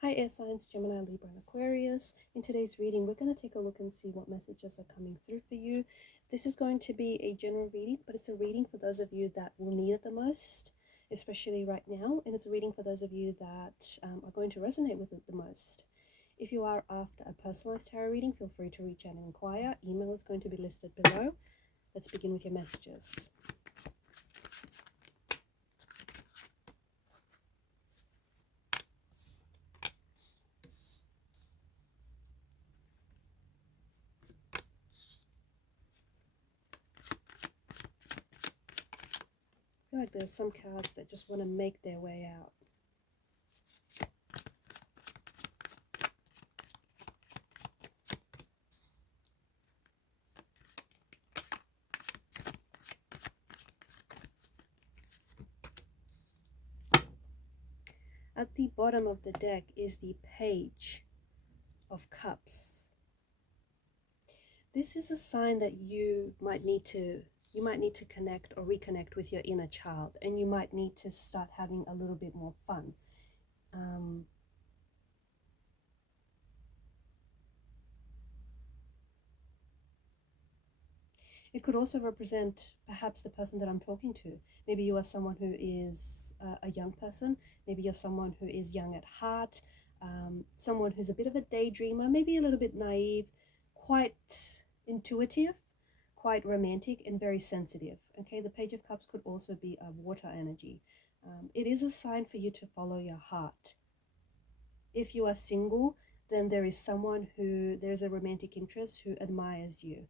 Hi, air signs, Gemini, Libra, and Aquarius. In today's reading, we're going to take a look and see what messages are coming through for you. This is going to be a general reading, but it's a reading for those of you that will need it the most, especially right now. And it's a reading for those of you that are going to resonate with it the most. If you are after a personalized tarot reading, feel free to reach out and inquire. Email is going to be listed below. Let's begin with your messages. I feel like there's some cards that just want to make their way out. At the bottom of the deck is the Page of Cups. This is a sign that you might need to connect or reconnect with your inner child, and you might need to start having a little bit more fun. It could also represent perhaps the person that I'm talking to. Maybe you are someone who is a young person. Maybe you're someone who is young at heart, someone who's a bit of a daydreamer, maybe a little bit naive, quite intuitive, quite romantic, and very sensitive. Okay, the Page of Cups could also be a water energy. It is a sign for you to follow your heart. If you are single, then there is there's a romantic interest who admires you,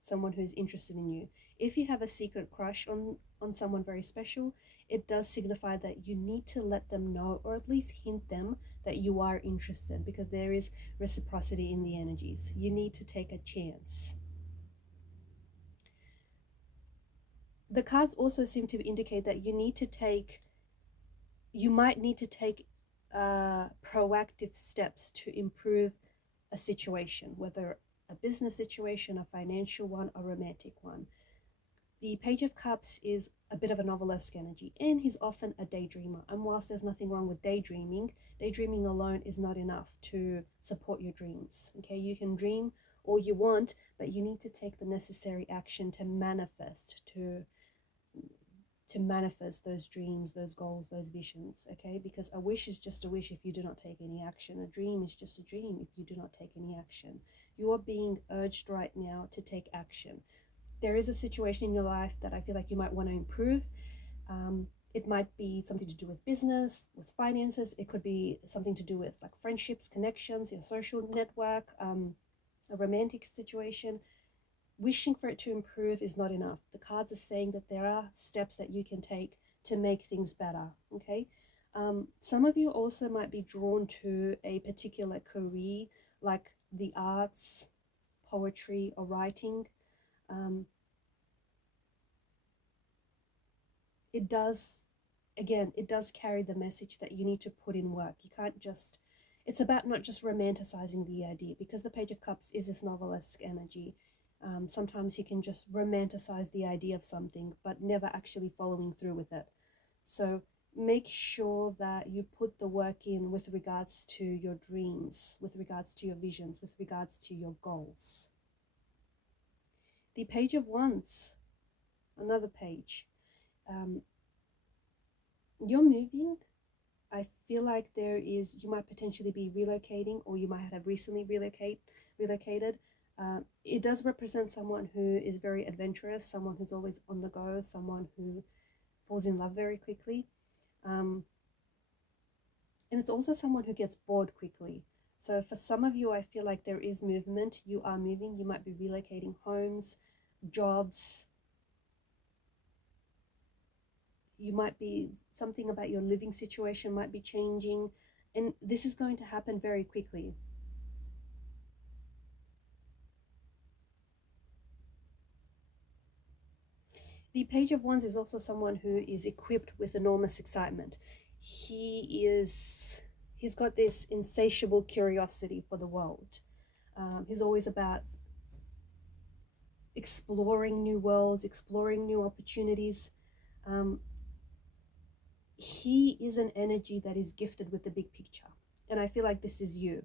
someone who's interested in you. If you have a secret crush on someone very special, it does signify that you need to let them know, or at least hint them that you are interested, because there is reciprocity in the energies. You need to take a chance. The cards also seem to indicate that you might need to take proactive steps to improve a situation, whether a business situation, a financial one, a romantic one. The Page of Cups is a bit of a novelesque energy, and he's often a daydreamer. And whilst there's nothing wrong with daydreaming, daydreaming alone is not enough to support your dreams. Okay, you can dream all you want, but you need to take the necessary action to manifest, to manifest those dreams, those goals, those visions. Okay, because a wish is just a wish if you do not take any action. A dream is just a dream if you do not take any action. You are being urged right now to take action. There is a situation in your life that I feel like you might want to improve. It might be something to do with business, with finances. It could be something to do with like friendships, connections, your social network, a romantic situation. Wishing for it to improve is not enough. The cards are saying that there are steps that you can take to make things better. Okay. Some of you also might be drawn to a particular career, like the arts, poetry, or writing. It does, again, it does carry the message that you need to put in work. You can't just, it's about not just romanticizing the idea, because the Page of Cups is this novelesque energy. Sometimes you can just romanticize the idea of something, but never actually following through with it. So make sure that you put the work in with regards to your dreams, with regards to your visions, with regards to your goals. The Page of Wands, another page. You're moving. I feel like you might potentially be relocating, or you might have recently relocated. It does represent someone who is very adventurous, someone who's always on the go, someone who falls in love very quickly. And it's also someone who gets bored quickly. So for some of you, I feel like there is movement. You are moving. You might be relocating homes, jobs. You might be, something about your living situation might be changing. And this is going to happen very quickly. The Page of Wands is also someone who is equipped with enormous excitement. He's got this insatiable curiosity for the world. He's always about exploring new worlds, exploring new opportunities. he is an energy that is gifted with the big picture. And I feel like this is you.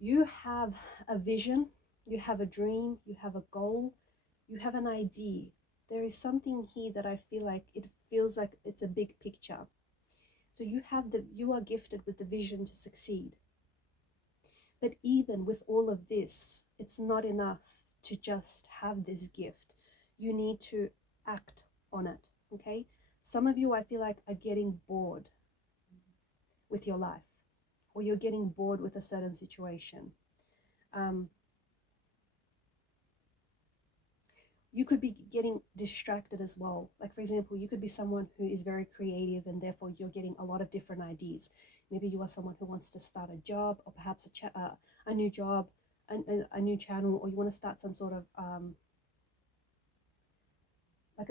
You have a vision, you have a dream, you have a goal, you have an idea. There is something here that I feel like it feels like it's a big picture. So you are gifted with the vision to succeed. But even with all of this, it's not enough to just have this gift. You need to act on it, okay? Some of you, I feel like, are getting bored with your life, or you're getting bored with a certain situation. You could be getting distracted as well. Like, for example, you could be someone who is very creative and therefore you're getting a lot of different ideas. Maybe you are someone who wants to start a job, or perhaps a new job, a new channel, or you want to start some sort of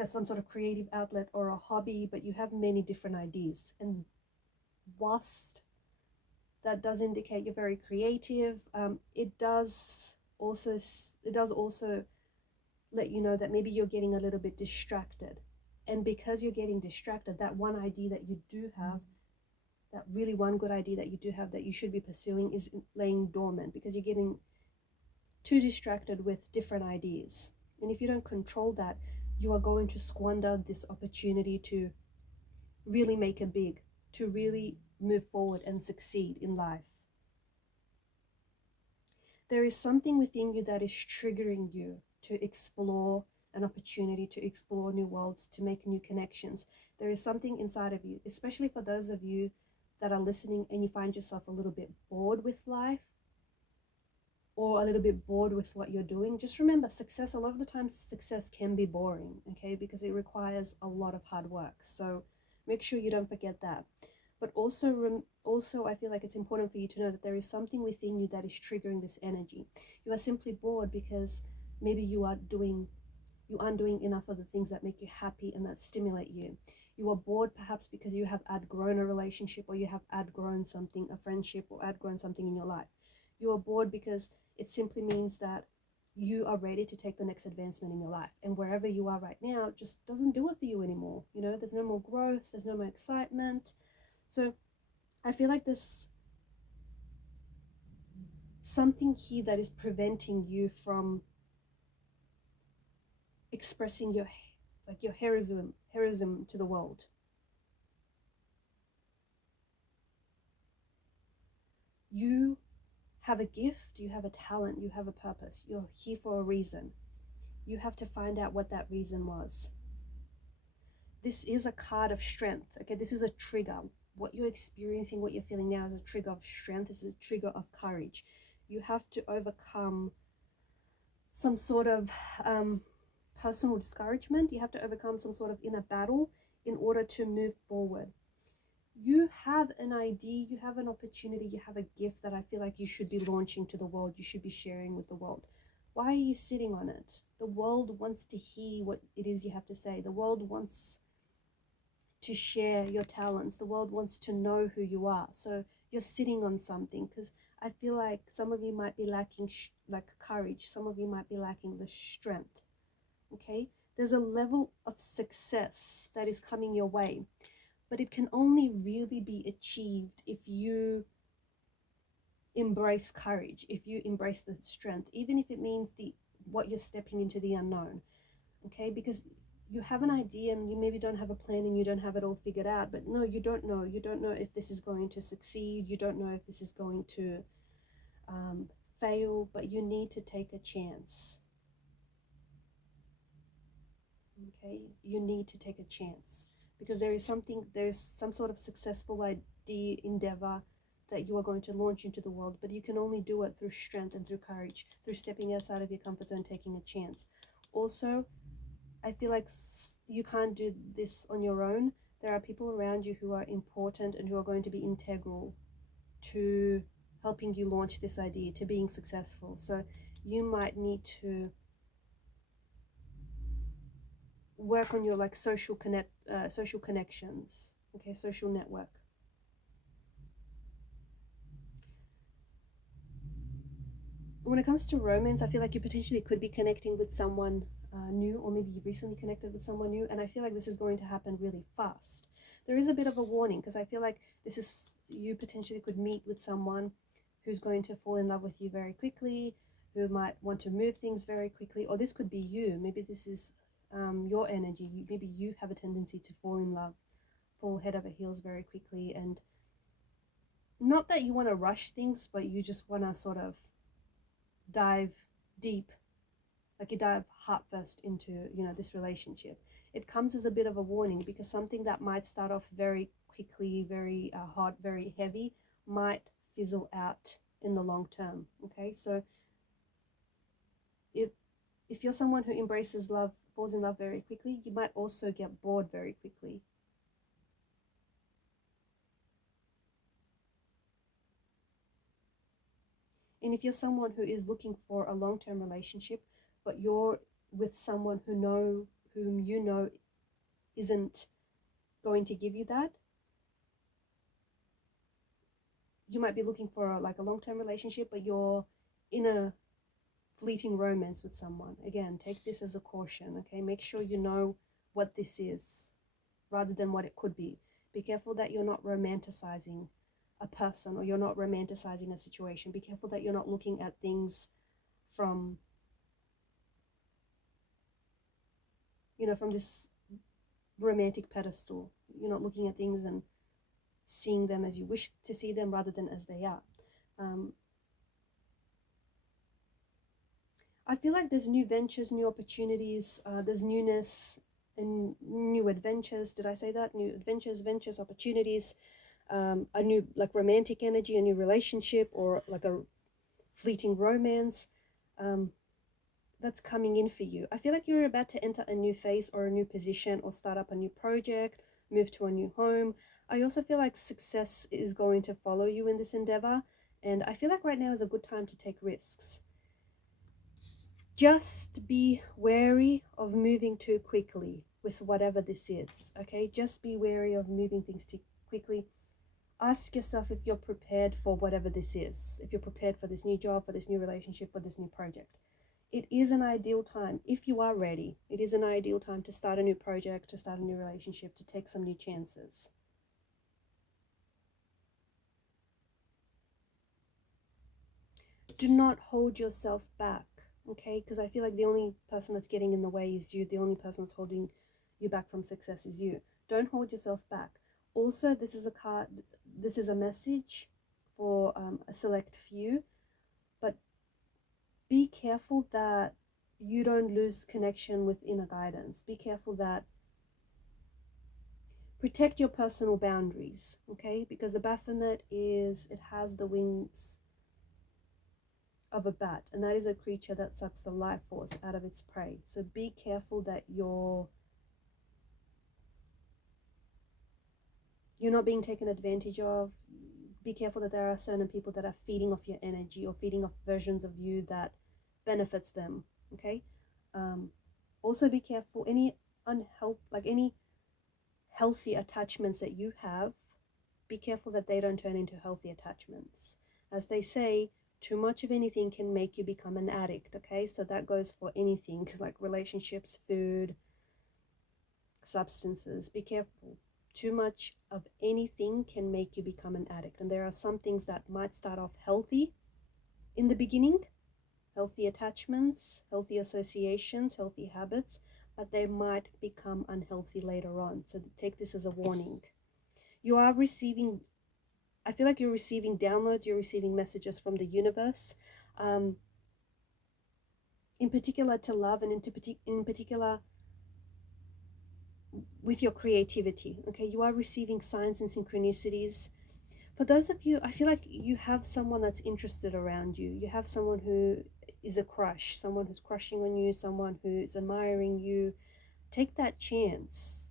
some sort of creative outlet or a hobby, but you have many different ideas. And whilst that does indicate you're very creative, it does also let you know that maybe you're getting a little bit distracted. And because you're getting distracted, that one idea that you do have, that really one good idea that you do have that you should be pursuing, is laying dormant because you're getting too distracted with different ideas. And if you don't control that, you are going to squander this opportunity to really make it big, to really move forward and succeed in life. There is something within you that is triggering you to explore an opportunity, to explore new worlds, to make new connections. There is something inside of you, especially for those of you that are listening and you find yourself a little bit bored with life or a little bit bored with what you're doing. Just remember, success, a lot of the times success can be boring, okay, because it requires a lot of hard work. So make sure you don't forget that. But also I feel like it's important for you to know that there is something within you that is triggering this energy. You are simply bored because maybe you aren't doing enough of the things that make you happy and that stimulate you. You are bored perhaps because you have outgrown a relationship, or you have outgrown something, a friendship, or outgrown something in your life. You are bored because it simply means that you are ready to take the next advancement in your life. And wherever you are right now just doesn't do it for you anymore. You know, there's no more growth, there's no more excitement. So I feel like there's something here that is preventing you from expressing your heroism to the world. You have a gift, you have a talent, you have a purpose. You're here for a reason. You have to find out what that reason was. This is a card of strength, okay? This is a trigger. What you're experiencing, what you're feeling now is a trigger of strength. This is a trigger of courage. You have to overcome some sort of personal discouragement. You have to overcome some sort of inner battle in order to move forward. You have an idea, you have an opportunity, you have a gift that I feel like you should be launching to the world, you should be sharing with the world. Why are you sitting on it? The world wants to hear what it is you have to say. The world wants to share your talents. The world wants to know who you are. So you're sitting on something, because I feel like some of you might be lacking courage. Some of you might be lacking the strength. Okay? There's a level of success that is coming your way, but it can only really be achieved if you embrace courage, if you embrace the strength, even if it means what you're stepping into the unknown. Okay? Because you have an idea and you maybe don't have a plan and you don't have it all figured out, but no, you don't know if this is going to succeed, you don't know if this is going to fail, but you need to take a chance. Okay, you need to take a chance, because there's some sort of successful idea, endeavor that you are going to launch into the world, but you can only do it through strength and through courage, through stepping outside of your comfort zone, taking a chance. Also, I feel like you can't do this on your own. There are people around you who are important and who are going to be integral to helping you launch this idea, to being successful. So you might need to work on your social connections, okay, social network. When it comes to romance, I feel like you potentially could be connecting with someone new, or maybe you recently connected with someone new, and I feel like this is going to happen really fast. there is a bit of a warning, because I feel like this is, you potentially could meet with someone who's going to fall in love with you very quickly, who might want to move things very quickly, or this could be you. Maybe this is your energy. Maybe you have a tendency to fall in love, fall head over heels very quickly, and not that you want to rush things, but you just want to sort of dive deep, like you dive heart first into, you know, this relationship. It comes as a bit of a warning, because something that might start off very quickly, very hot, very heavy, might fizzle out in the long term. Okay, so if you're someone who embraces love, falls in love very quickly, you might also get bored very quickly. And if you're someone who is looking for a long-term relationship, but you're with someone whom you know isn't going to give you that, you might be looking for like a long-term relationship, but you're in a fleeting romance with someone. Again, take this as a caution, okay? Make sure you know what this is rather than what it could be. Be careful that you're not romanticizing a person, or you're not romanticizing a situation. Be careful that you're not looking at things from, you know, from this romantic pedestal. You're not looking at things and seeing them as you wish to see them rather than as they are. I feel like there's new ventures, new opportunities, there's newness and new adventures. Did I say that? New adventures, ventures, opportunities, a new like romantic energy, a new relationship, or like a fleeting romance that's coming in for you. I feel like you're about to enter a new phase or a new position, or start up a new project, move to a new home. I also feel like success is going to follow you in this endeavor. And I feel like right now is a good time to take risks. Just be wary of moving too quickly with whatever this is, okay? Just be wary of moving things too quickly. Ask yourself if you're prepared for whatever this is, if you're prepared for this new job, for this new relationship, for this new project. It is an ideal time, if you are ready, it is an ideal time to start a new project, to start a new relationship, to take some new chances. Do not hold yourself back, okay? Because I feel like the only person that's getting in the way is you. The only person that's holding you back from success is you. Don't hold yourself back. Also, this is a card, this is a message for a select few, but be careful that you don't lose connection with inner guidance. Be careful that protect your personal boundaries, okay? Because the Baphomet it has the wings of a bat, and that is a creature that sucks the life force out of its prey. So be careful that you're not being taken advantage of. Be careful that there are certain people that are feeding off your energy, or feeding off versions of you that benefits them, okay? Also be careful any any healthy attachments that you have. Be careful that they don't turn into healthy attachments. As they say, too much of anything can make you become an addict, okay? So that goes for anything, like relationships, food, substances. Be careful. Too much of anything can make you become an addict. And there are some things that might start off healthy in the beginning, healthy attachments, healthy associations, healthy habits, but they might become unhealthy later on. So take this as a warning. You are receiving, I feel like you're receiving downloads, you're receiving messages from the universe, in particular to love, and in particular with your creativity, okay? You are receiving signs and synchronicities. For those of you, I feel like you have someone that's interested around you. You have someone who is a crush, someone who's crushing on you, someone who's admiring you. Take that chance.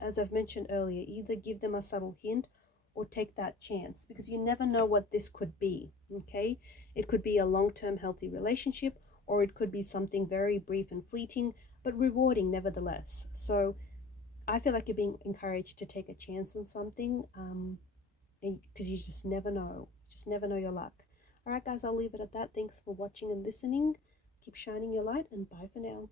As I've mentioned earlier, either give them a subtle hint or take that chance, because you never know what this could be, okay? It could be a long-term healthy relationship, or it could be something very brief and fleeting, but rewarding nevertheless. So I feel like you're being encouraged to take a chance on something, because you just never know. Just never know your luck. All right, guys, I'll leave it at that. Thanks for watching and listening. Keep shining your light, and bye for now.